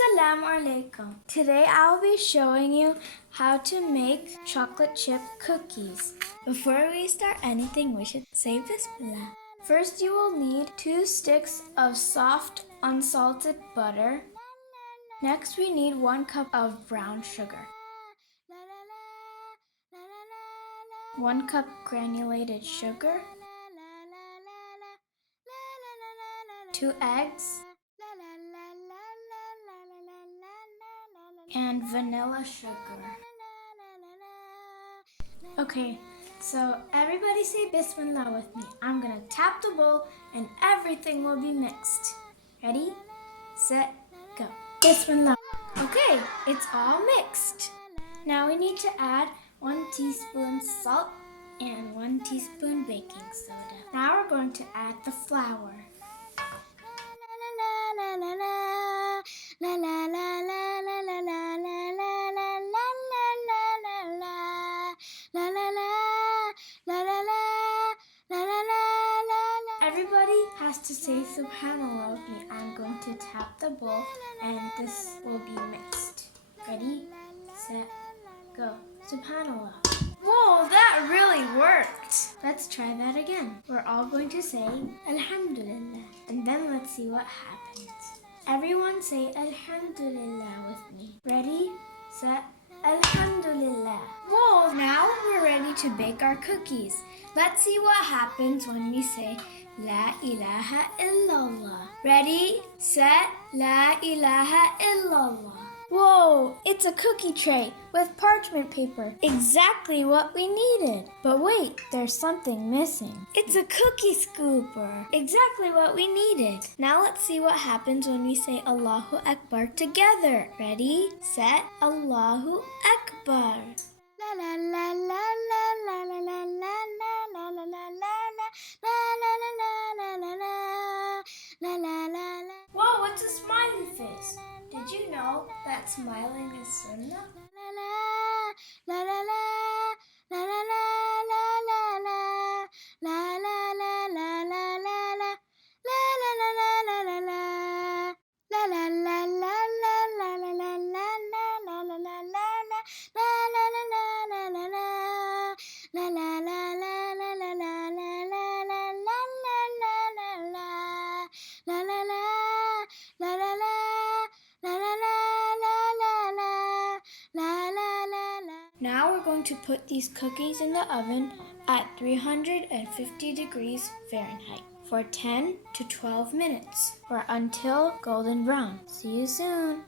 Assalamu alaikum. Today I'll be showing you how to make chocolate chip cookies. Before we start anything, we should say Bismillah. First, you will need 2 sticks of soft, unsalted butter. Next, we need 1 cup of brown sugar, 1 cup granulated sugar, 2 eggs, and vanilla sugar. Okay, so everybody say Bismillah with me. I'm gonna tap the bowl and everything will be mixed. Ready, set, go. Bismillah. Okay, it's all mixed. Now we need to add 1 teaspoon salt and 1 teaspoon baking soda. Now we're going to add the flour. Everybody has to say Subhanallah with me. I'm going to tap the bowl and this will be mixed. Ready, set, go. Subhanallah. Whoa, that really worked. Let's try that again. We're all going to say Alhamdulillah and then let's see what happens. Everyone say Alhamdulillah with me. Ready, set, Alhamdulillah. Whoa, now we're ready to bake our cookies. Let's see what happens when we say La ilaha illallah. Ready, set, La ilaha illallah. Whoa, it's a cookie tray with parchment paper. Exactly what we needed. But wait, there's something missing. It's a cookie scooper. Exactly what we needed. Now let's see what happens when we say Allahu Akbar together. Ready, set, Allahu Akbar. La la la la la la la la la la la la la la la la. Whoa, it's a smiley face. Did you know that smiling is sunnah? Now we're going to put these cookies in the oven at 350 degrees Fahrenheit for 10 to 12 minutes or until golden brown. See you soon.